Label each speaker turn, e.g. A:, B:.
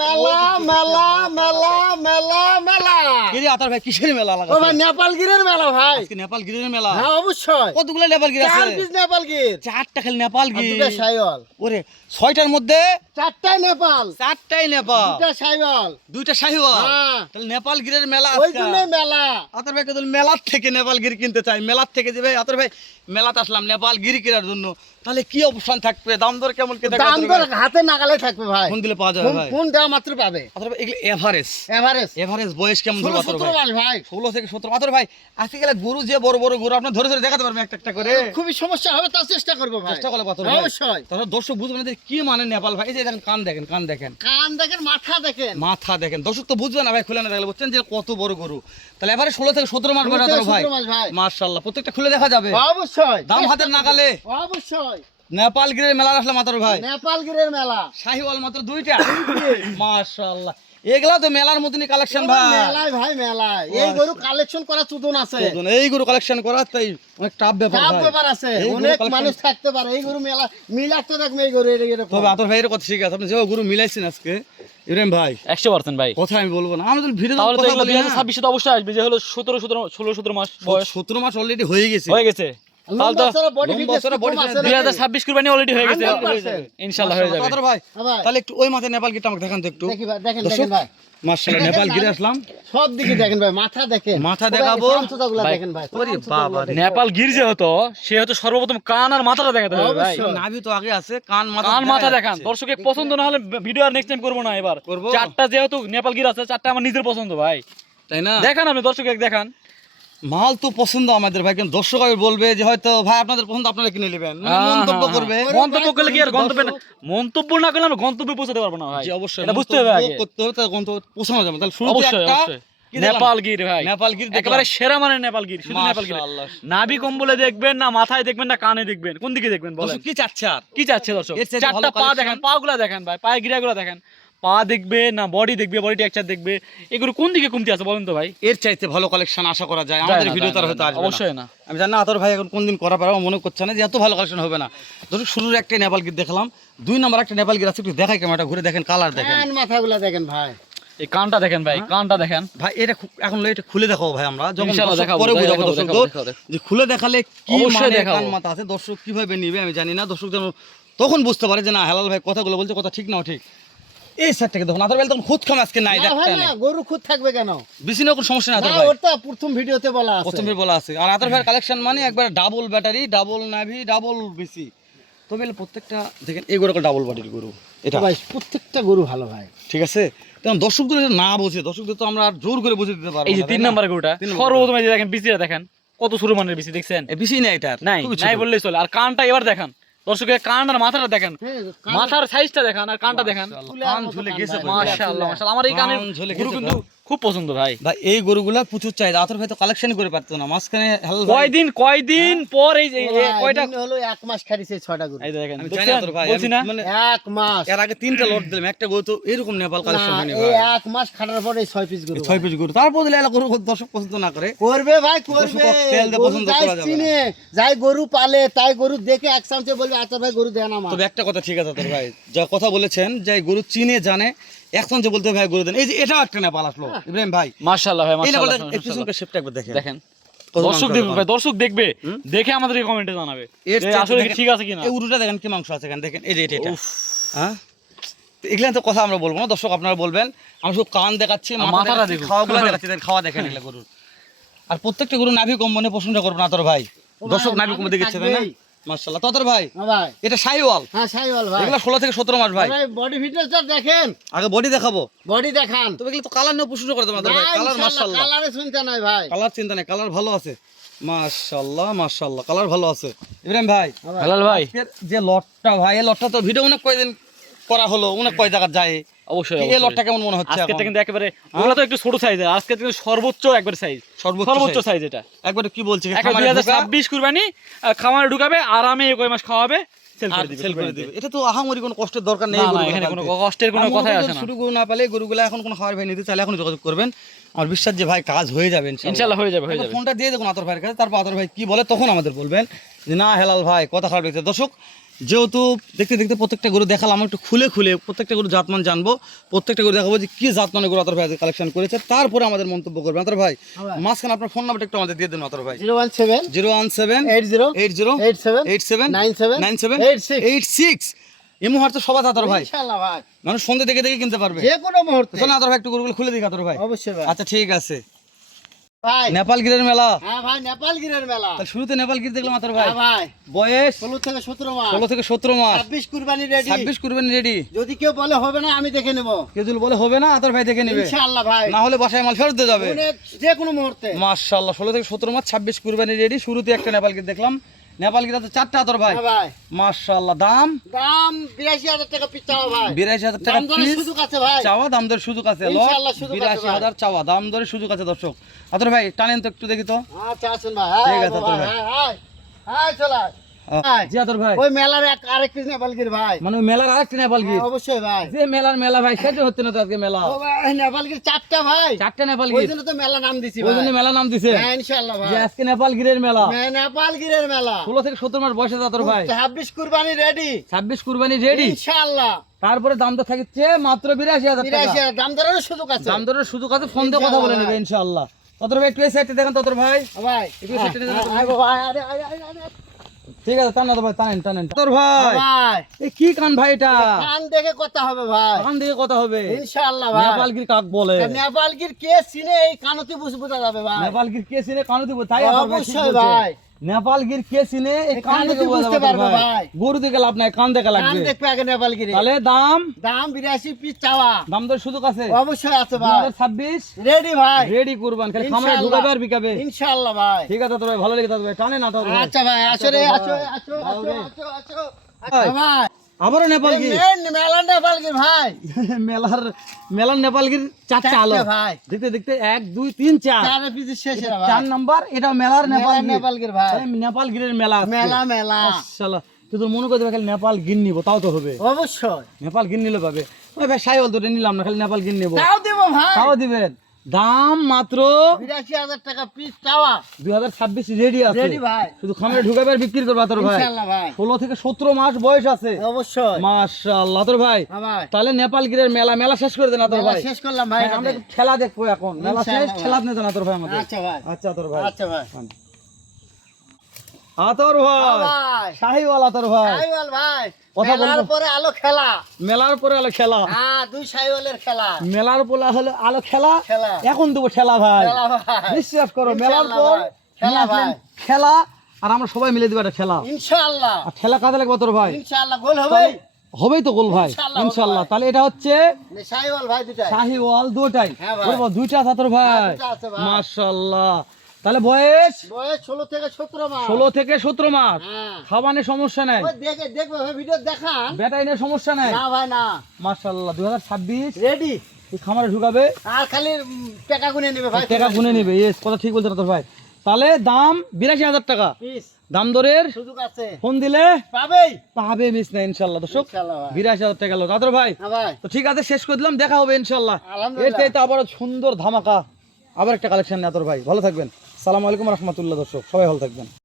A: মেলা মেলা মেলা মেলা মেলা
B: কি আতার ভাই কিসের মেলা
A: ও
B: লাগাছে
A: ভাই নেপালগিরের মেলা ভাই।
B: আজকে নেপাল গিরের মেলা।
A: হ্যাঁ অবশ্যই।
B: কতগুলো নেপাল গির
A: চার
B: আছে
A: পিস নেপালগির
B: চারটা খালি নেপাল গির।
A: দুটা সাইওয়াল
B: ওরে ছয়টার মধ্যে
A: চারটাই নেপাল।
B: চারটাই নেপাল।
A: দুটা সাইওয়াল হ্যাঁ।
B: তাহলে নেপাল গিরের মেলা
A: ওই মেলা।
B: আতর ভাই মেলার থেকে নেপাল গির কিনতে চাই। মেলার থেকে যে ভাই আতর ভাই মেলাতে আসলাম নেপাল গির কেনার জন্য। তাহলে কি অপশন থাকবে? দাম দর কেমন কে
A: দাম দর হাতে নাগালে থাকবে ভাই।
B: ফোন দিলে পাওয়া যাবে ভাই?
A: ফোন দেওয়া মাত্র পাবে?
B: আতর ভাই এগুলো এভারেজ
A: এভারেজ
B: এভারেজ বয়স কেমন
A: সতেরো
B: ভাই।
A: ভাই।
B: ষোলো থেকে সতেরো। আতর ভাই আজকে গরু যে বড় বড় গরু আপনার ধরে ধরে দেখাতে পারবেন একটা একটা করে।
A: খুবই সমস্যা হবে তার চেষ্টা করব ভাই।
B: চেষ্টা করলে আতর
A: অবশ্যই।
B: তাহলে দর্শক বুঝবেন যে কি মানে নেপাল ভাই। এই যে দেখেন কান দেখেন কান দেখেন।
A: কান দেখেন মাথা দেখেন।
B: মাথা দেখেন। দর্শক তো বুঝবে না ভাই খুলে না দেখলে বুঝছেন যে কত বড় গরু। তাহলে এবারে ষোলো থেকে সতেরো মাস বয়স ভাই। মার্শাল্লাহ প্রত্যেকটা খুলে দেখা যাবে।
A: অবশ্যই।
B: দাম হাতের। নাগালে।
A: অবশ্যই।
B: নেপাল গিরের মেলা আসলে মাত্র ভাই।
A: নেপাল গিরের মেলা।
B: শাহিওয়াল মাত্র দুইটা। মাশাআল্লাহ। এগুলা তো মেলার মতনই কালেকশন ভাই।
A: মেলায় ভাই মেলায়। এই গরু কালেকশন করা চুদন আছে।
B: চোদন, এই গরু কালেকশন করা তাই অনেক টাফ ব্যাপার
A: ব্যাপার আছে। অনেক মানুষ থাকতে পারে। এই গরু মেলা মিলাক তো দেখবে এই গরু এরকম
B: তবে আতর ভাইয়ের কথা ঠিক আছে। আপনি যে গরু মিলাইছেন আজকে ইব্রাহিম ভাই।
C: একশো পার্সেন্ট ভাই।
B: কথা আমি বলব না। আমরা তো ভিডিও
C: তাহলে তো
B: কথা
C: এগুলো দুই হাজার ছাব্বিশে তো অবশ্যই আসবে। যে হলো সতেরো সতেরো ষোলো সতেরো মাস বয়স।
B: সতেরো মাস অলরেডি হয়ে গেছে।
C: হয়ে গেছে। তাহলে তো
A: লম্বা চড়া body
B: লম্বা
A: fitness
B: চড়া
A: খুব
B: body
A: কম
B: fitness
A: আছে
C: দুই হাজার
A: নাকি?
C: ছাব্বিশ কুরবানি অলরেডি হয়ে গেছে।
A: 100%
C: হয়ে যাবে।
B: ভাই
A: হ্যাঁ
B: তাহলে একটু ওই মাথায় নেপাল গিটা আমাকে দেখান তো একটু।
A: দেখি দেখেন, দেখেন ভাই।
B: মার্শাল্লাহ নেপাল গিরে আসলাম।
A: সব দিকে দেখেন ভাই মাথা দেখেন।
B: মাথা দেখাবো।
A: দেখেন ভাই।
B: ওরে বাবা
C: নেপাল গির যে হতো সে হতো সর্বপ্রথম কান আর মাথাটা দেখাতে হবে ভাই।
B: নাভি তো আগে আছে কান মাথা
C: কান মাথা দেখান।
B: যাচ্ছে।
C: দর্শকের পছন্দ না হলে ভিডিও আর নেক্সট টাইম করব না এবার। চারটা যেহেতু নেপাল গির আছে চারটা আমার নিজের পছন্দ ভাই।
B: তাই না?
C: দেখান আপনি দর্শক দেখান।
B: মাল তো পছন্দ আমাদের ভাই কিন্তু দর্শক বলবে যে হয়তো ভাই আপনাদের পছন্দ আপনারা কিনে নেবেন। মানে মন্তব্য করবে।
C: মন্তব্য করলে কি আর গন্তব্যে না মন্তব্য না করলে আমরা গন্তব্যে পৌঁছাতে পারব না ভাই।
B: জি অবশ্যই।
C: এটা বুঝতে হবে আগে।
B: করতে হবে তার গন্তব্য পৌঁছানো যাবে তাহলে শুরুতে একটা
C: অবশ্যই। নেপাল গির ভাই। একেবারে সেরা মানে নেপাল গির শুধু নেপাল গির
B: মাশাআল্লাহ।
C: নাভি কম্বলে দেখবেন না মাথায় দেখবেন না কানে দেখবেন কোন দিকে দেখবেন বলেন?
B: কি চাচ্ছে আর?
C: কি চাচ্ছে দর্শক? চারটা পা দেখেন পা গুলা দেখেন ভাই পায়ে গিরাগুলো দেখেন। পা দেখবে না বডি দেখবে বডি টেক্সচার দেখবে এগুলো কোন দিকে কমতি আছে বলেন তো ভাই?
B: এর চাইতে ভালো কালেকশন আশা করা যায়। আমাদের ভিডিও তার হয়তো আসবে
C: অবশ্যই না।
B: আমি জানি না আতর ভাই এখন কোন দিন করা পারে মনে করছে না যে এত ভালো কালেকশন হবে না। দর্শক শুরুর একটা নেপাল গির দেখলাম দুই নম্বর একটা নেপাল গির আছে একটু দেখাই ক্যামেরাটা ঘুরে দেখেন কালার দেখেন।
A: কান মাথাগুলা দেখেন ভাই।
C: এই কানটা দেখেন ভাই কানটা দেখেন।
B: ভাই এটা এখন এটা খুলে দেখাবো ভাই আমরা যখন পরে বুঝাবো দর্শকদের। যে খুলে দেখালে কি
C: অবশ্যই
B: মানে কান মাথা আছে দর্শক কীভাবে নিবে আমি জানি না দর্শক যেন তখন বুঝতে পারে যে না হেলাল ভাই কথাগুলো বলছে কথা ঠিক না ঠিক। এই দেখুন আদার তখন খুদ খাম আজকে নাই দেখতে
A: না গরু খুদ থাকবে কেন?
B: বেশি না কোনো সমস্যা না আদার
A: না
B: ভাই
A: ওটা প্রথম ভিডিওতে বলা আছে।
B: প্রথমে বলা আছে। আর আদার ভাইয়ের কালেকশন মানে একবার ডাবল ব্যাটারি ডাবল নাভি ডাবল বেশি তবে প্রত্যেকটা দেখেন এই গরু ডাবল গরু। এটা।
A: ভাই প্রত্যেকটা গরু ভালো ভাই।
B: ঠিক আছে? কারণ দর্শকদের না বোঝে দর্শকদের তো আমরা আর জোর করে বুঝে দিতে পারব
C: এই যে তিন নাম্বার গরুটা সর্বপ্রথম দেখেন বিচিটা দেখেন কত ছোট মানের বিচি দেখছেন?
B: বেশি নেই এটা
C: নাই নাই। বললেই চলে। আর কানটা এবার দেখান। দর্শকের কান আর মাথাটা দেখেন।
A: হ্যাঁ,
C: মাথার সাইজটা দেখান আর কানটা দেখেন।
B: কান ঝুলে গেছে
C: মাশাআল্লাহ মাশাআল্লাহ। আমার এই কানের গরু কিন্তু খুব পছন্দ ভাই।
B: ভাই এই গরুগুলা প্রচুর চাহিদা। আতর ভাই তো কালেকশন করে পারতো না মাঝখানে
C: কয়দিন কয়দিন পর এই কয়টা
A: হলো এক মাস খারিছে ছয়টা গরু।
C: এই দেখেন
B: আমি জানি
C: দেখছেন?
B: আতর ভাই
C: বলছি না?
B: মানে
A: এক মাস।
B: এর আগে তিনটা লট দিলাম একটা গরু তো এরকম নেপাল কালেকশন
A: না,
B: হয়নি
A: এই
B: ভাই।
A: এক মাস খাটার পরে ছয় পিস গরু
B: ছয় পিস গরু তারপর দিলে এলা গরু দর্শক পছন্দ না করে।
A: করবে ভাই করবে।
B: তেল
A: গরু
B: পছন্দ
A: যাই
B: করা যাবে।
A: চিনে যাই গরু পালে তাই গরু দেখে এক চামচে বলবে আচ্ছা ভাই গরু দেন আমার।
B: তবে একটা কথা ঠিক আছে তোর ভাই যা কথা বলেছেন যে গরু চিনে জানে এখন যে বলতে ভাই গরু দেন। এই যে এটাও একটা নেপাল আসলো। ইব্রাহিম ভাই।
C: মাশাআল্লাহ ভাই
B: এই
C: মাশাআল্লাহ
B: একটু সুন্দর শেপটা একবার দেখেন।
C: দেখেন। দর্শক দেখবে ভাই, দর্শক দেখবে দেখে আমাদেরকে কমেন্টে জানাবে আসলে ঠিক আছে কিনা।
B: এই উরুটা দেখেন কি মাংস আছে এখানে। দেখেন এই যে এটা এটা। হ্যাঁ? এগুলো তো কথা আমরা বলব না। দর্শক আপনারা বলবেন আমি শুধু কান দেখাচ্ছি
C: মাথাটা দেখুন।
B: খাওয়াগুলো দেখাচ্ছি দেখেন, খাওয়া দেখেন এগুলো গরুর। আর প্রত্যেকটা গরু নাভি কম মনে প্রশংসা করব না তোর ভাই। দর্শক নাভি কম দেখেছে তাই না? মার্শাল্লাহ ভাই?
A: হ্যাঁ ভাই।
B: এটা
A: হ্যাঁ সাইওয়াল ভাই।
B: এগুলো ষোলো থেকে সতেরো মাস ভাই।
A: বডি ফিটনেসটা দেখেন।
B: আগে বডি দেখাবো।
A: বডি দেখান।
B: তবে এগুলো তো কালার নিয়ে পারতো ভাই। কালার মার্শাল্লাহ
A: কালারে শুনতে নাই ভাই।
B: কালার চিন্তা নেই কালার ভালো আছে। মার্শাল্লাহ মার্শাল্লাহ কালার ভালো আছে। ইব্রাহিম ভাই
C: হেলাল ভাই।
B: যে লটটা ভাই এই লটটা তো ভিডিও অনেক কয়দিন করা হলো অনেক কয় জায়গা যায়।
C: অবশ্যই
B: এই লটটা কেমন মনে হচ্ছে
C: আজকে কিন্তু একেবারে ওগুলো তো একটু ছোট আজকে কিন্তু সর্বোচ্চ একবার সাইজ
B: সর্বোচ্চ
C: সাইজ এটা।
B: একবারে কি বলছে খামারে
C: কুরবানি খামারে ঢুকাবে আরামে এই কয় মাস খাওয়াবে।
B: এটা তো আহামরি কোনো কষ্টের দরকার নেই
C: এখানে কোনো
B: পালতে।
C: কষ্টের কোনো কথাই আসে না।
B: গরু না পালে গরুগুলো এখন কোনো খাবার ভাই নিতে চাইলে এখন যোগাযোগ করবেন। আমার বিশ্বাস যে ভাই কাজ হয়ে যাবে
C: ইনশাল্লাহ হয়ে যাবে হয়ে যাবে।
B: ফোনটা দিয়ে দেখুন আতর ভাইয়ের কাছে তারপর আতর ভাই কি বলে তখন আমাদের বলবেন। যে না হেলাল ভাই কথা খারাপ লাগছে। দর্শক যেহেতু দেখতে দেখতে প্রত্যেকটা গরু দেখালাম একটু খুলে খুলে প্রত্যেকটা গরু জাতমান জানব। প্রত্যেকটা গরু দেখাবো যে কি জাতমানের গরু আতর ভাই কালেকশন করেছে। তারপরে আমাদের মন্তব্য করবে। আতর ভাই। মাঝখানে আপনার ফোন নাম্বারটা একটু আমাদের দিয়ে দিন আতর ভাই।
A: Zero one seven
B: zero one seven
A: eight zero
B: eight zero
A: eight seven
B: eight seven
A: nine seven
B: nine seven
A: eight six
B: eight six emu হার সবাই আতর ভাই। মানুষ সন্ধ্যে দেখে দেখে কিনতে পারবে।
A: যে কোনো মুহূর্তে
B: আতর ভাই একটু গরুগুলো খুলে দিই আতর ভাই।
A: অবশ্যই
B: আচ্ছা ঠিক আছে।
A: ভাই।
B: নেপাল গিরের মেলা।
A: হ্যাঁ ভাই নেপাল গিরের মেলা।
B: শুরুতে নেপাল গির দেখলাম মাত্র ভাই।
A: হ্যাঁ ভাই।
B: বয়স
A: ষোলো থেকে সতেরো মাস।
B: ষোলো থেকে সতেরো মাস।
A: ছাব্বিশ কুরবানি রেডি
B: ছাব্বিশ কুরবানি রেডি
A: যদি কেউ বলে হবে না আমি দেখে নেব।
B: কেউ যদি বলে হবে না আতর ভাই দেখে নেবে।
A: ইনশাআল্লাহ ভাই।
B: না হলে বাসায় মাল ফেরত যাবে।
A: যে কোনো মুহূর্তে।
B: মাশাল্লাহ ষোলো থেকে সতেরো মাস ছাব্বিশ কুরবানি রেডি শুরুতে একটা নেপাল গির দেখলাম। নেপাল গির তো চারটা আদর ভাই।
A: হ্যাঁ ভাই।
B: মাশাল্লাহ দাম?
A: দাম বিরাশি হাজার টাকা পিস চাওয়া ভাই।
B: বিরাশি হাজার টাকা
A: দাম ধরে
B: পিস
A: সুযোগ আছে ভাই।
B: চাওয়া দাম দরের সুযোগ আছে
A: ইনশাআল্লাহ সুযোগ আছে
B: বিরাশি
A: ভাই।
B: হাজার চাওয়া দাম দরের সুযোগ আছে দর্শক। আদর ভাই টানেন তো একটু দেখি তো।
A: আচ্ছা আসুন ভাই। হ্যাঁ,
B: ঠিক আছে,
A: ভাই,
B: ভাই।
A: হ্যাঁ, চলে আয়। ভাই,
B: জি আতর ভাই।
A: ওই মেলার এক আরেক পিস নেপালগির ভাই।
B: মানে ওই মেলার আরেকটা নেপাল
A: হ্যাঁ, অবশ্যই ভাই।
B: যে মেলার মেলা ভাই সেটা হচ্ছে না তো আজকে মেলা।
A: ও ভাই নেপালগির চারটা ভাই।
B: চারটা নেপাল
A: ওই জন্য তো মেলা নাম দিছি
B: ওই জন্য মেলা নাম দিছে।
A: হ্যাঁ ইনশাআল্লাহ ভাই।
B: আজকে নেপাল মেলা।
A: নেপালগিরের মেলা।
B: ষোলো থেকে সতেরো মাস বয়সে আতর ভাই।
A: ছাব্বিশ কুরবানি রেডি
B: ছাব্বিশ কুরবানি রেডি
A: ইনশাআল্লাহ।
B: তারপরে দাম তো থাকছে মাত্র বিরাশি হাজার টাকা।
A: দাম দরের সুযোগ আছে।
B: দাম দরের সুযোগ আছে ফোন দিয়ে কথা বলে নেবে ইনশাআল্লাহ। ততর ভাই একটু সাইডে দেখেন ততর ভাই।
A: ভাই।
B: একটু সেটে দিন।
A: ভাই, আরে, আরে, আরে, আরে।
B: ঠিক আছে টান না তো ভাই টানেন টানেন। তোর ভাই কি কান ভাই এটা?
A: কান দেখে কথা হবে ভাই।
B: কান দেখে কথা হবে।
A: ইনশাআল্লাহ ভাই।
B: নেপালগির কাক বলে?
A: নেপালগির কে চিনে এই কানতি বুঝ বোঝা যাবে ভাই?
B: নেপালগির কে চিনে কানতি বুঝ? তাই
A: অবশ্যই ভাই।
B: নেপালগির কে চিনে? কান দেখে
A: বুঝতে পারবে
B: ভাই। গরু দেখে লাভ নাই কান দেখা
A: কান দেখবে আগে নেপালগিরি
B: তাহলে দাম?
A: দাম বিরাশি পিস চাওয়া।
B: দাম তো সুযোগ আছে।
A: অবশ্যই আছে ভাই।
B: ছাব্বিশ?
A: রেডি ভাই।
B: রেডি কুরবান। খালি খামারে। ঢুকাবে আর বিকাবে।
A: ইনশাআল্লাহ ভাই।
B: ঠিক আছে তো ভাই ভালো লেগে থাকবে। না
A: আচ্ছা ভাই আসো রে আসো আসো আসো আসো আসো।
B: ভাই। আবারও
A: মেলা নেপালগির ভাই।
B: মেলার মেলার নেপাল গির চারটা আলো।
A: ভাই।
B: দেখতে দেখতে এক দুই তিন চার।
A: চার
B: নাম্বার এটা মেলার নেপাল
A: নেপালগির। ভাই।
B: তাহলে নেপাল গিরের মেলা।
A: মেলা মেলা।
B: মাশাআল্লাহ। কিন্তু মনে করতে খালি নেপাল গির নিব তাও তো হবে।
A: অবশ্যই।
B: নেপাল গির নিলে পাবে। ওই ভাই সাইওয়াল তো নিলাম না খালি নেপাল গির নেব।
A: তাও দেবো ভাই।
B: তাও দিবেন? দাম মাত্র
A: বিরাশি হাজার টাকা পিস চাওয়া
B: দুই হাজার ছাব্বিশ রেডি আছে।
A: রেডি ভাই।
B: শুধু খামারে ঢুকাবে আর বিক্রি করবা তোর ভাই। ষোলো থেকে সতেরো মাস বয়স আছে।
A: অবশ্যই।
B: তোর ভাই।
A: হ্যাঁ
B: তাহলে নেপাল গিরের মেলা মেলা শেষ করে দেন তোর ভাই।
A: শেষ করলাম ভাই
B: হ্যাঁ, আমরা খেলা দেখব এখন। মেলা শেষ খেলা নিতে না তোর ভাই আমাদের।
A: আচ্ছা ভাই।
B: আচ্ছা তোর ভাই।
A: আচ্ছা ভাই।
B: আতর
A: হ্যাঁ
B: ভাই। শাহিওয়াল আতর ভাই।
A: সাইওয়াল ভাই। মেলার পরে আলো খেলা।
B: মেলার পরে আলো খেলা।
A: হ্যাঁ দুই সাইওয়ালের খেলা।
B: মেলার পরে হলো আলো খেলা। এখন দেবো খেলা ভাই। বিশ্বাস করো মেলার পর
A: খেলা ভাই।
B: খেলা আর আমরা সবাই মিলে দিবো একটা খেলা।
A: ইনশাআল্লাহ।
B: আর খেলা কাজে লাগবে তোর ভাই।
A: ইনশাআল্লাহ গোল হবে।
B: হবেই তো গোল ভাই।
A: ইনশাআল্লাহ,
B: ইনশাল্লাহ তাহলে এটা হচ্ছে
A: সাইওয়াল ভাই দুটাই।
B: শাহিওয়াল দুটাই।
A: হ্যাঁ
B: দুইটা আছে তোর ভাই।
A: হ্যাঁ, ভাই।
B: তাহলে বয়স?
A: বয়স ষোলো থেকে সতেরো মাস।
B: ষোলো থেকে সতেরো মাস।
A: হ্যাঁ।
B: খাবানের সমস্যা নাই।
A: দেখে দেখবে ভাই ভিডিও দেখান।
B: ব্যাটাইনের সমস্যা নাই।
A: না ভাই না।
B: মাশাল্লাহ দুই হাজার ছাব্বিশ।
A: রেডি
B: খামারে ঢুকাবে।
A: আর খালি টাকা গুনে নেবে ভাই
B: টাকা গুনে নিবে। ইয়েস কথা ঠিক তোর ভাই। তাহলে দাম বিরাশি হাজার টাকা। দাম দরের
A: সুযোগ আছে।
B: ফোন দিলে
A: পাবেই।
B: পাবে মিস না ইনশাল্লাহ দর্শক
A: ভাই।
B: বিরাশি হাজার টাকা দাদর ভাই
A: হ্যাঁ
B: তো ঠিক আছে শেষ করে দিলাম দেখা হবে ইনশাল্লাহ এর চাইতে আবার সুন্দর ধামাকা। আবার একটা কালেকশন নেই তোর ভাই। ভালো থাকবেন। সালাম আলাইকুম রহমতুল্লাহ দর্শক সবাই ভালো থাকবেন।